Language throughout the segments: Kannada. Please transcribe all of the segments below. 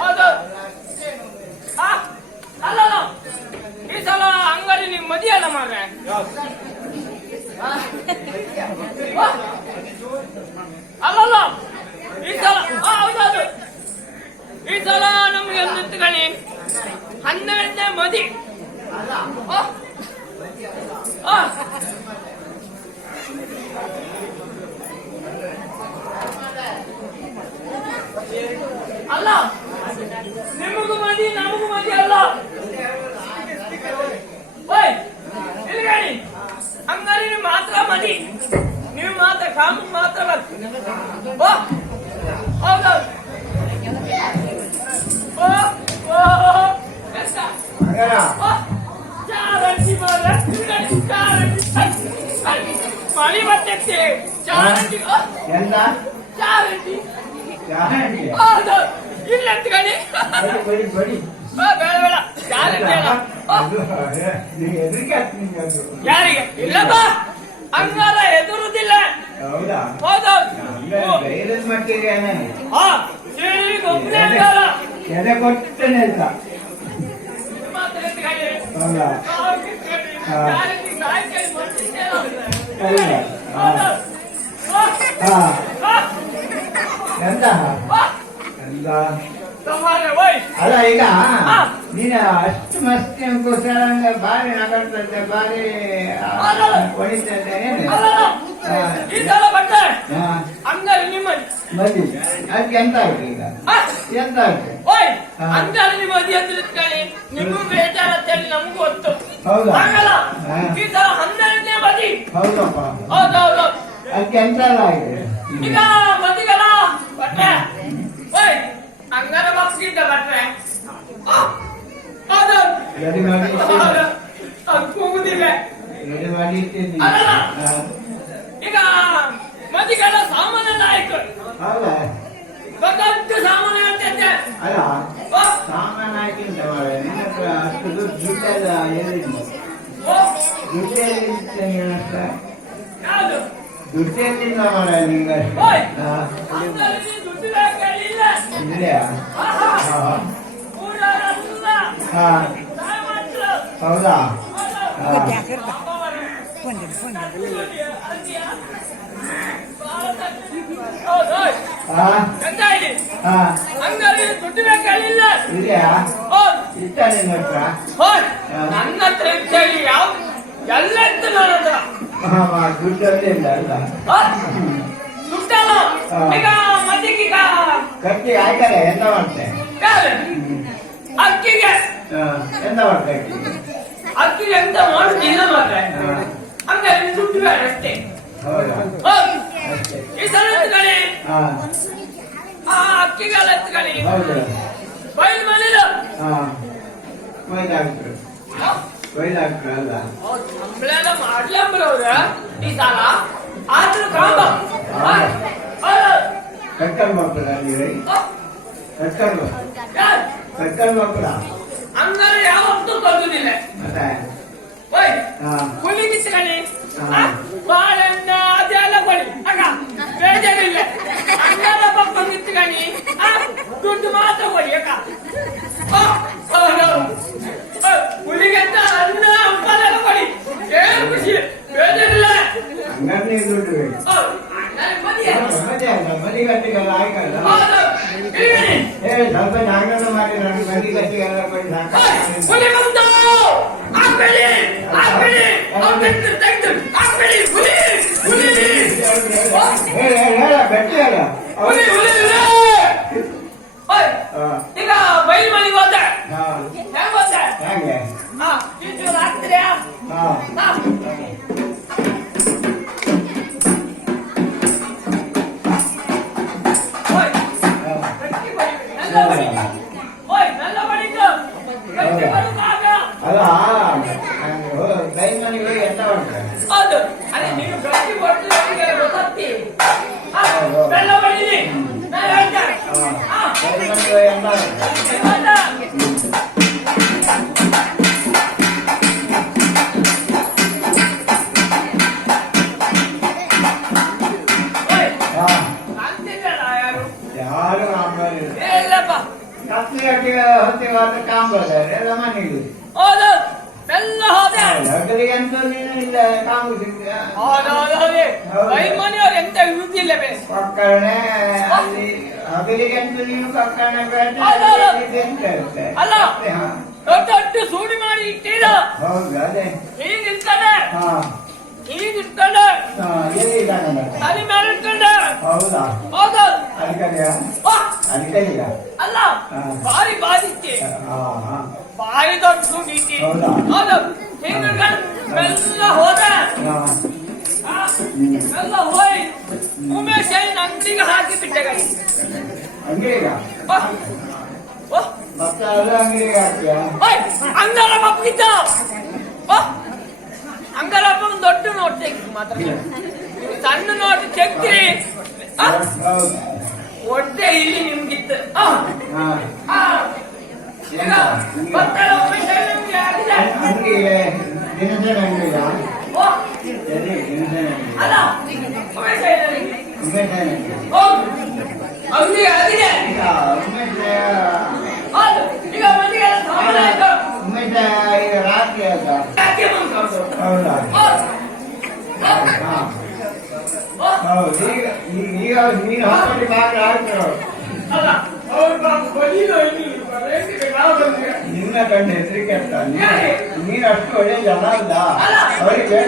ಹೌದು. ಅಲ್ಲ ಈ ಸಲ ಅಂಗಡಿ ನಿಮ್ ಮದಿಯಲ್ಲ ಮಾರ್ರೆ. ಅಲ್ಲಲ್ಲ ಈ ಸಲ ಹೌದೌದು. ಈ ಸಲ ನಮ್ಗೆ ನಿಂತ್ಕೊಳ್ಳಿ 12ನೇ ಮದಿ. ಅಲ್ಲ ನಿಮಗೂ ಮದಿ ನಮಗೂ ಮದಿ ಅಲ್ಲ. ಇಲ್ಗಣಿ ಹಂಗಾರಿ ನೀವು ಮಾತ್ರ ಮದಿ, ನೀವು ಮಾತ್ರ ಕಾಮು ಮಾತ್ರ ಹೌದೌದು. ಮಳಿ ಬರ್ತೈತಿ ಚಾರಂಟಿ ಚಾರಂಟಿ ಇಲ್ಲ ಎತ್ಕೊಳ್ಳಿ. ಬೇಡ ಬೇಡ ಚಾರಂಟಿ ಯಾರಿಗೆ ಇಲ್ಲಪ್ಪ ಹಂಗಾರ ಎದುರುದಿಲ್ಲ. ಹೌದೌದು. ಒಬ್ಬನೇ ಅಂಗಾರ ಎದೆ ಕೊಟ್ಟನೆ ಅಂತ ಅಲ್ಲ ಈಗ ನೀನು ಅಷ್ಟು ಮಸ್ತಿ ಕುಸಂಗ ಬಾರಿ ನಗಡ್ತಂತೆ ಬಾರಿ ಹೊಡಿತಂತೆ ಮದಿ ಅದಕ್ಕೆ ಎಂತ ಆಯ್ತು ಈಗ ಎಂತ ಆಯ್ತು? ಮದಿ ಅಂದ್ರೆ ನಿಮಗೂ ಬೇಜಾರ ಅಂತೇಳಿ ನಮಗೂ ಗೊತ್ತು. ಹೌದಾ? ಈ ಸಲ 12ನೇ ಮದಿ. ಹೌದಪ್ಪ. ಹೌದೌದು. ಅದಕ್ಕೆ ಎಂತ ಎಲ್ಲ ಆಗಿದೆ ಈಗ ಮದಿಗಲ್ಲ ಬಟ್ಟೆ ಹಂಗಾರ ಬಾಕ್ಸ್ಗಿಂತ ಬಟ್ರೆ ರೆಡಿ ಮಾಡಿ ಹೋಗುದಿಲ್ಲ. ರೆಡಿ ಮಾಡಿ ಇಟ್ಟಿದ್ದೀನಿ. ಈಗ ಮದಿಗೆಲ್ಲ ಸಾಮಾನೆಲ್ಲ ಆಯ್ತು. ಹೌದಾ? ದೊಡ್ಡ ಸಾಮಾನು ಹೇಳ್ತೈತೆ. ಅಲ್ಲ ಸಾಮಾನು ಆಯ್ತಿಂತ ನಿನ್ನ ಹತ್ರ ಅಷ್ಟು ದುಡ್ಡೆಲ್ಲ ಹೇಳಿದ್ನು. ಯಾವುದು ದುಡ್ಡೆಲ್ಲಿಂದ ಮಾಡ ನಿಂಗೆ ಇದೆಯಾ? ಹೌದಾ? ಇದೆಯಾ? ಇಷ್ಟ ನಿನ್ನ ಹತ್ರ? ನನ್ನ ಹತ್ರ ಇರ್ತೇಳಿ ಯಾವ ಎಲ್ಲ ಇತ್ತು ನನ್ನ ಹತ್ರ. ದುಡ್ಡಲ್ಲಿಂದ ಅಲ್ಲ ದುಡ್ಡಲ್ಲ. ಈಗ ಮದಿಗೀಗ ಕಟ್ಟಿ ಆಯ್ತಾರೆ ಎಂತ ಮಾಡ್ತೆ? ಅಕ್ಕಿಗೆ ಎಂತ ಮಾಡ್ತೆ? ಅಕ್ಕಿಗೆ ಎಂತ ಮಾಡುದಿಲ್ಲ ಮಾತ್ರ. ಹಂಗಾಗಿ ದುಡ್ಡು ಬೇಡ ಅಷ್ಟೇ. ಈ ಸಲ ಎತ್ಕೊಳ್ಳಿ ಆ ಅಕ್ಕಿಗೆಲ್ಲ ಎತ್ಕೊಳ್ಳಿ. ಬೈಲ್ ಮನೇಲಿ ಕೊಯ್ಲಾಕ್ರು ಅಲ್ಲ ಸಂಬಳ ಮಾಡ್ಲಂಬ್ರವ್ರ ಈ ಸಲ ಆದ್ರೂ ಕಾಂಬ ಕಟ್ಟಲ್ ಮಕ್ಕಳ ಕಟ್ಟಲ್ ಮಕ್ಕಳ ಹಂಗಾರೆ ಯಾವತ್ತೂ ಕಲ್ಸುದಿಲ್ಲ. ಮತ್ತೆ ಕುಳಿ ಕಿತ್ಕೊಳ್ಳಿ ಬಾಳೆಹಣ್ಣ ಅದೆಲ್ಲ ಕೊಡಿ ಅಕ್ಕ ಬೇಜಾರಿಲ್ಲ. ಹಂಗಾರ ಪಪ್ಪ ಕಿತ್ಕೊಳ್ಳಿ ದುಡ್ಡು ಮಾತ್ರ ಕೊಡಿ ಅಕ್ಕ. ಹುಲಿಗೆ ಅಂತ ಅನ್ನ ಹಂಪಲೆಲ್ಲ ಕೊಡಿ ಏನು ಖುಷಿ ಬೇಜಾರಿಲ್ಲ. ಹಂಗಾರೆ ದುಡ್ಡು ಮದಿಗಟ್ಟಿಗೆಲ್ಲ ಆಯ್ಕಲ್ಲ ಸ್ವಲ್ಪ ಜಾಗರಣ ಮಾಡಿ ನಾನು ಮದಿಗಟ್ಟಿಗೆಲ್ಲ ಕೊಡಿ ಹುಲಿ ಬಂದು ಹಾಕ್ಬೇಡಿ ಹಾಕ್ಬೇಡಿ ಹುಲಿ ಹುಲಿ ಹೇಳ ಗಟ್ಟಿ ಹೇಳ ಹುಲಿ ಹುಲಿ ಈಗ ಬೈಲ್ ಮನೆಗೆ ಹೋದ ಹೆಂಗ ಹೋದ ಹೇಗೆ ಇಂಚೂರು ಹಾಕ್ತೀರಾ? ಅಲ್ಲ ಬೈಲ್ ಮನೆಗೆ ಹೋಗಿ ಎಂತ ಮಾಡ್ತಾರೆ? ಹೌದು ಅದೇ ನೀನು ಗಟ್ಟಿ ಹೊಡೆದು ಗೊತ್ತಿ ಬೆಲ್ಲ ಹೊಡೀನಿ ನಾನು ಹೇಳ್ತೇನೆ. ಬೈಲ್ ಮನೆಗೆ ಹೋಗಿ ಎಂತ ಯಾರು ಇಲ್ಲಪ್ಪ ರಾತ್ರಿ ಹೊತ್ತಿಗೆ ಕಾಮ್ ಬರ್ತಾರೆ ಎಲ್ಲ ಮನೆಗೆ ಹೌದು ಎಲ್ಲ ಹೋದೆ ಹಗಲಿಗಂತೂ ನೀನು ಇಲ್ಲ ಕಾಮು ಸಿಗ್ತೀಯಾ ಕೈ ಮನೆಯವ್ರು ಎಂತ ಇರುವುದಿಲ್ಲ ಬೇ ಪಕ್ಕಣೆ ಅಲ್ಲಿ ಹಗಲಿಗಂತೂ ನೀನು ಪಕ್ಕಣೆ ಬೇಡ ಅಲ್ಲ ದೊಡ್ಡ ದೊಡ್ಡ ಸೂಡಿ ಮಾಡಿ ಇಟ್ಟಿರ ಹೌದು ಅದೇ ಹೀಗಿರ್ತಾನೆ ಹಾ ಹೀಗಿರ್ತಾನೆ ತಲೆ ಮೇಲೆ ಇಟ್ಕೊಂಡೆ ಹೌದಾ ಹೌದು ಅಡಿಕಲಿಗ ಅಲ್ಲ ಭಾರಿ ಬಾಧಿಕ್ಕೆ ಭಾರಿ ದೊಡ್ಡ ಸೂಡಿ ಹೌದು ಹೀಗಿರ್ಕೊಂಡು ಎಲ್ಲ ಹೋದೆ ಎಲ್ಲ ಹೋಯ್ ಉಮೇಶ್ ಅಂಗಡಿಗೆ ಹಾಕಿ ಬಿಟ್ಟೆ ಅಂಗಡಿಗ ಮತ್ತೆ ಅಲ್ಲ ಅಂಗಡಿಗೆ ಹಾಕ್ತೀಯ ಅಂಗಲ ಮಪ್ಪಿದ್ದ ಅಂಗಲಪ್ಪ ದೊಡ್ಡ ನೋಟ್ ತೆಗ್ದು ಮಾತ್ರ ಸಣ್ಣ ನೋಟ್ ತೆಗ್ದ್ರಿ ಒಡ್ಡೆ ಇಲ್ಲಿ ನಿಮ್ಗಿತ್ತು ಅಲ್ಲ ಅಂಗಡಿ ಅದಿಗೆ ಈಗ ಮಂದಿಗೆಲ್ಲ ಸಾಮಾನ್ಯ ಆಯ್ತು ರಾತ್ರಿ ಆಯ್ತಾ ಯಾಕೆ ಬಂದು ಹೌದಾ ಹೌದು ಈಗ ನೀನು ಹಾಕೊಂಡು ಮಾತ್ರ ಆಡ್ತಾರ ಅಲ್ಲ ನಿನ್ನ ಕಂಡು ಹೆಸರಿಗೆ ಅಂತ ನೀನು ಅಷ್ಟು ಒಳ್ಳೆ ಜನ ಅಲ್ಲ ಅವರಿಗೆ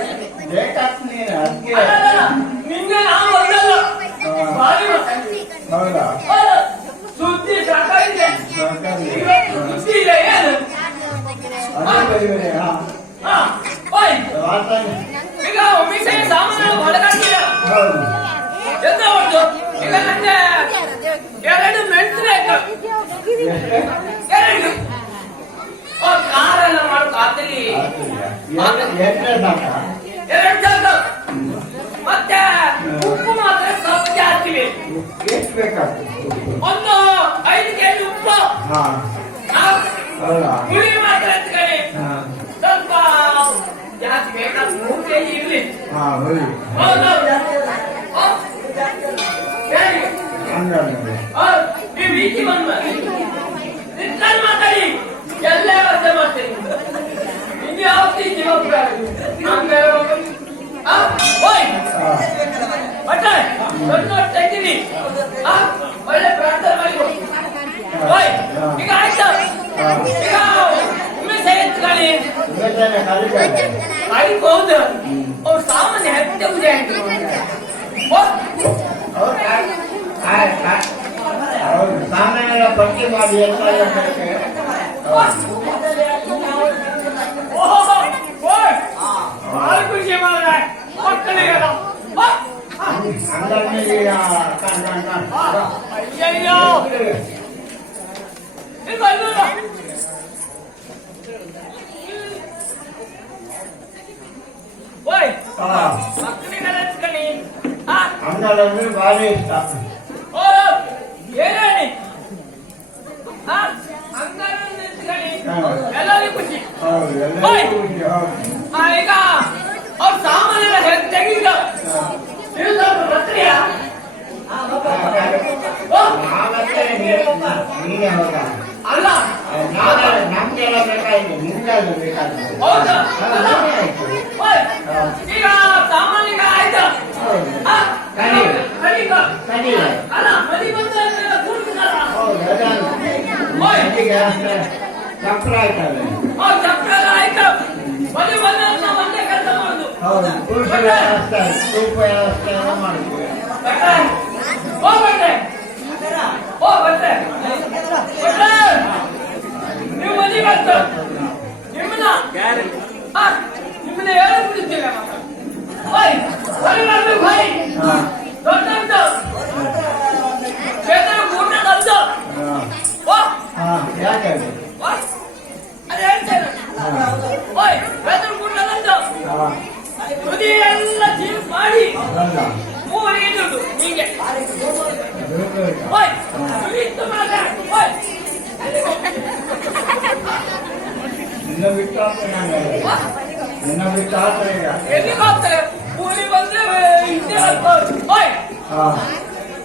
ಬೇಕಾಗ್ತ ನೀನು ಅದಕ್ಕೆ ನಿನ್ನೆ ನಾವು ಅಲ್ಲಲ್ಲ ಹೌದಾ ಸುದ್ದಿ ಸಾಕಾಗಿದೆ ಸುದ್ದಿ ಇಲ್ಲ ಏನು ಈಗ ಒಮ್ಮಿಸೆ ಸಾಮಾನು ಹೊರಗಾಡ್ತೀಯ ಎಂತ ಹೊರಟು ಈಗ ನಂಗೆ 2 ಮೆಣಸಿನ ಎರಡು ಕಾರೆಲ್ಲ ಮಾಡು ಖಾತ್ರಿ 2 ಸಾಕು ಮತ್ತೆ ಉಪ್ಪು ಮಾತ್ರ ಸ್ವಲ್ಪ ಜಾಸ್ತಿ ಎಷ್ಟು ಬೇಕಾಗ್ತದೆ ಒಂದು 5 ಕೆಜಿ ಉಪ್ಪು ಹುಳಿ ಮಾತ್ರ ಎತ್ಕೊಳ್ಳಿ ಸ್ವಲ್ಪ ಜಾಸ್ತಿ ಬೇಕಾದ 3 ಕೆಜಿ ಇರ್ಲಿ ನೀವು ಈಚೆ ಬಂದ ನಿಂತಲ್ಲಿ ಮಾತಾಡಿ ಎಲ್ಲ ಅರ್ಥ ಮಾಡ್ತೀನಿ ಇನ್ನು ಯಾವತ್ತಿ ಬಟ್ಟೆ ದೊಡ್ಡ ತೆಗ್ತೀನಿ ಒಳ್ಳೆ ಪ್ರಾರ್ಥನೆ ಮಾಡಿ ಈಗ ಆಯ್ತು ಈಗ ಉಮೇಶ ಎತ್ಕೊಳ್ಳಿ ಆಯ್ತು ಹೌದು ಅವ್ರು ಸಾಮಾನ್ಯ ಹೆಜ್ಜೆ ಪೂಜೆ ಆಯ್ತು ಸಾಮಾನ್ಯ ಪಟ್ಟಿ ಮಾಡಿ ಖುಷಿ ಮಾಡಿದ್ರೆ ಮಕ್ಕಳಿಗೆ ಅಯ್ಯಯ್ಯೋ ಓಯ್ ಮಕ್ಕಳಿಗೆ ಹಚ್ಕೊಳ್ಳಿ ಅಂಗಡಂದ್ರೆ ಭಾರಿ ಇಷ್ಟ ಓ ಏನೇಳಿ ಅಂಗಡಂದ್ರೆ ಹಚ್ಕೊಳ್ಳಿ ಎಲ್ಲರಿಗೂ ಖುಷಿ ಈಗ ಅವ್ರ ಸಾಮಾನೆಲ್ಲ ತೆಗೀಗ ಅಲ್ಲ ನಮ್ಗೆಲ್ಲ ಬೇಕಾಗಿದೆ ನಿಮ್ಗೆಲ್ಲ ಬೇಕಾದ್ರೆ ಹೌದಾ ಈಗ ಸಾಮಾನ್ಯ ಆಯ್ತು ಅಲ್ಲ ಮದಿ ಬಂದ ಚಕ್ರ ಆಯ್ತದೆ ಚಕ್ರ ಆಯ್ತು ಮದಿ ಬಂದ ಒಂದೇ ಕೆಲಸ ಮಾಡುದು ಹೌದು ಪುರುಷ ವ್ಯವಸ್ಥೆ ರೂಪ ವ್ಯವಸ್ಥೆ ಎಲ್ಲ ಮಾಡ್ತೀವಿ ನೀವು ಮದಿ ಬಂತು ನಿಮ್ಮನ್ನ ಹೇಳಿ ಬಿಡುತ್ತಿಲ್ಲ ದೊಡ್ಡ ಕ್ಷೇತ್ರ ಕೂಟ ತಂದು ಯಾಕೆ ಅದು ಹೇಳ್ತೇನೆ ಕ್ಷೇತ್ರ ಕೂಟ ತಂದು ತುದಿ ಎಲ್ಲ ಚೀಸ್ ಮಾಡಿ ಮೂವರಿಗೆ ದುಡ್ಡು ಹೀಗೆ ನಿನ್ನ ಬಿಟ್ಟು ನಿನ್ನ ಬಿಟ್ಟು ಆಗ್ತಾರೆ ಈಗ ಎಲ್ಲಿಗೆ ಹೋಗ್ತಾರೆ ಊರಿಗೆ ಬಂದ್ರೆ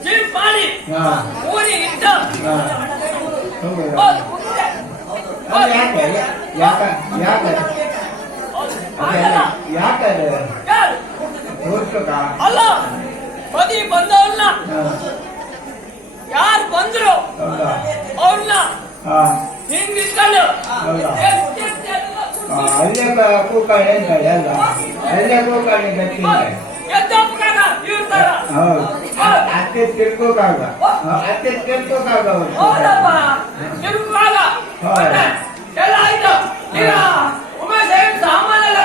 ಚೀಸ್ ಮಾಡಿ ಊರಿಗೆ ಇಟ್ಟು ಹೌದು. ಮುಂದೆ ಅದು ಯಾಕೆ ಯಾಕೆ ಯಾಕೆ ಅದೆಲ್ಲ ಯಾಕೆ ಅದು ಯಾರು ತೋರ್ಸಕ ಅಲ್ಲ ಮದಿ ಬಂದವ್ರನ್ನ ಯಾರು ಬಂದ್ರು ಹೌದಾ ಅವ್ರನ್ನ ಹಾ ಹಿಂಗಿಟ್ಕೊಂಡು ಹೌದಾ ಅಲ್ಲೇ ಕೂಕಾಳೆ ಅಂತಾಳೆ ಅಲ್ಲ ಅಲ್ಲೇ ಕೂಕಾಳೆ ಗಟ್ಟಿ ಎದ್ದಪ್ಪಗಾಗ ಇರ್ತಾರ ಹೌದು ಅತ್ತೆ ತಿರ್ಕೋಕಾಗ ಅತ್ತೆ ತಿರ್ಕೋಕಾಗ ಹೌದಪ್ಪ ತಿರುಗುವಾಗ ಎಲ್ಲ ಆಯ್ತು ಈಗ ಉಮೇಶ್ ಏನ್ ಸಾಮಾನೆಲ್ಲ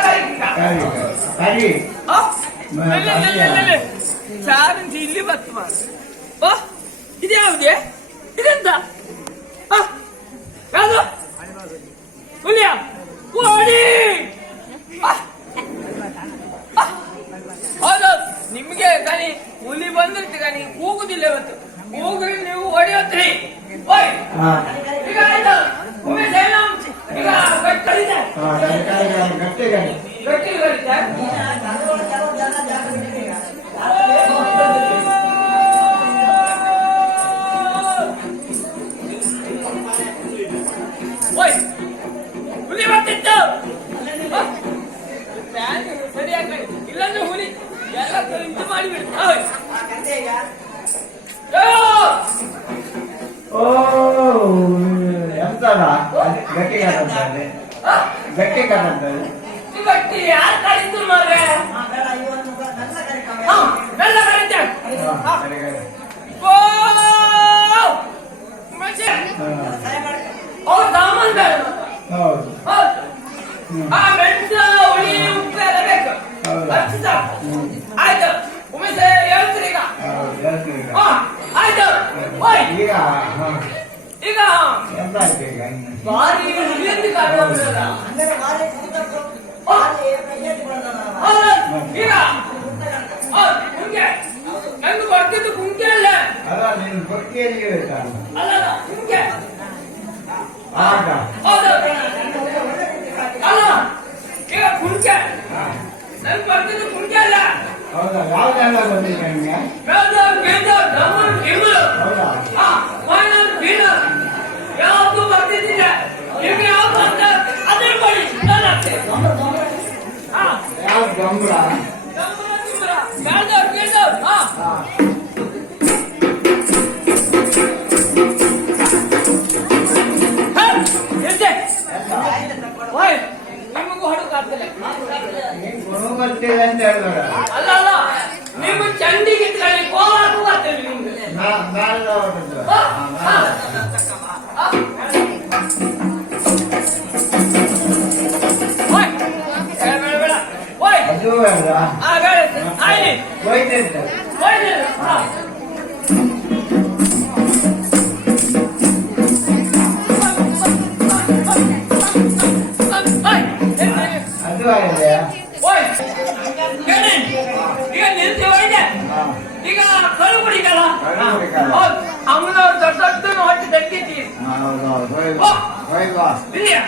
ಕರಿ ಚಾರಂಜಿ ಇಲ್ಲಿ ಬತ್ತು ಮಾಡ ಇದ್ಯಾವುದೇ ಇದೆಂತ ಯಾವುದು ಹುಲಿಯ ಓಡಿ ಹೌದು ನಿಮ್ಗೆ ಕಣಿ ಹುಲಿ ಬಂದಿರ್ತಿ ಕಣಿ ಕೂಗುದಿಲ್ಲ ಇವತ್ತು ಕೂಗ್ರಿ ನೀವು ಹೊಡೆಯತ್ರಿ ಓಯ್ ಈಗ ಆಯ್ತು ಉಮೇಶ್ ಏನು ಈಗ ಕಟ್ಟಿದೆ ಗಟ್ಟಿ ಗಟ್ಟಿ ಗಟ್ಟಿ ಕಟ್ಟಿದೆ ಓಯ್ ಹುಲಿ ಬರ್ತಿತ್ತು ಸರಿಯಾಗಿ ಇಲ್ಲಾಂದ್ರೆ ಹುಲಿ ಎಲ್ಲ ಇದು ಮಾಡಿಬಿಡ್ತು ಓ ಎಂತದ ಗಟ್ಟಿ ಕಟ್ಟಂತದೆ ಗಟ್ಟಿ ಕಟ್ಟಂತದೆ ಗಟ್ಟಿ ಯಾರು ಕಳಿತು ಮಾರ್ರೆ ಬೆಲ್ಲ ಕಳಿತೆ ಓ ಅವ್ರ ಸಾಮಾನು ಬೇಡ ಹೌದು ಆ ಮೆಣಸು ಹುಳಿ ಉಪ್ಪು ಎಲ್ಲ ಬೇಕು ಅಷ್ಟು ಸಾಕು ಆಯ್ತು ಉಮೇಶ್ ಹೇಳ್ತೀರಿ ಈಗ ಆಯ್ತು ಓಯ್ ಈಗ ಈಗ ಎಂತ ಆಯ್ತು ಈಗ ಭಾರಿ ಹುಲಿಯಲ್ಲಿ ಕಾಣುವುದಿಲ್ಲ ಈಗ ಕುಂಕೆ ನಂಗೆ ಬರ್ತಿದ್ದು ಕುಂಕೆ ಅಲ್ಲ ಅಲ್ಲ ನಿನ್ ಕೊಟ್ಟಿಯಲ್ಲಿ ಇರುತ್ತಾ ಅಲ್ಲ ಕುಂಕೆ ಆಗ ಹೌದು ಅಲ್ಲ ಈಗ ಕುಂಕೆ ನಂಗೆ ಬರ್ತಿದ್ದು ಕುಂಕೆ ಅಲ್ಲ ಹೌದಾ ಯಾವ್ದೆಲ್ಲ ಬಂದಿದೆ ನಿಮ್ಗೆ ಹೌದಾ ಯಾವ್ದು ಬರ್ತಿದ್ದೀರ ನಿಮ್ಗೆ ಯಾವ್ದು ಅಂತ ಅದ್ರ ಬಳಿ ಯಾವ ಗಂಬ್ರ ನಿಮಗೂ ಹೊಡಕಾಗ್ತದೆ ನೀನ್ ಗುಣ ಬರ್ತೀವಿ ಅಂತ ಹೇಳಿದ್ರ ಅಲ್ಲ ಅಲ್ಲ ನಿಮ್ಮ ಚಂಡಿಗೆ ಇಟ್ಕೊಳ್ಳಿ ಕೋಲಾಕು ಬರ್ತೇವೆ ನಿಮ್ಗೆ ನಾಳೆ ಅದು ಅಲ್ಲ ಹೋಯ್ತೈತೆ ಅದು ಆಗಿದೆ ಈಗ ನಿಲ್ಸಿ ಹೋಯ್ದೆ ಈಗ ಕಳು ಕುಡಿಕಲ್ಲ ಅವನ ದೊಡ್ಡ ದೊಡ್ಡ ಹೊಟ್ಟೆ ತಗ್ಗಿದ್ದೀವಿ ಹೌದೌದು ಹೋಯ್ವಾ ಇದೆಯಾ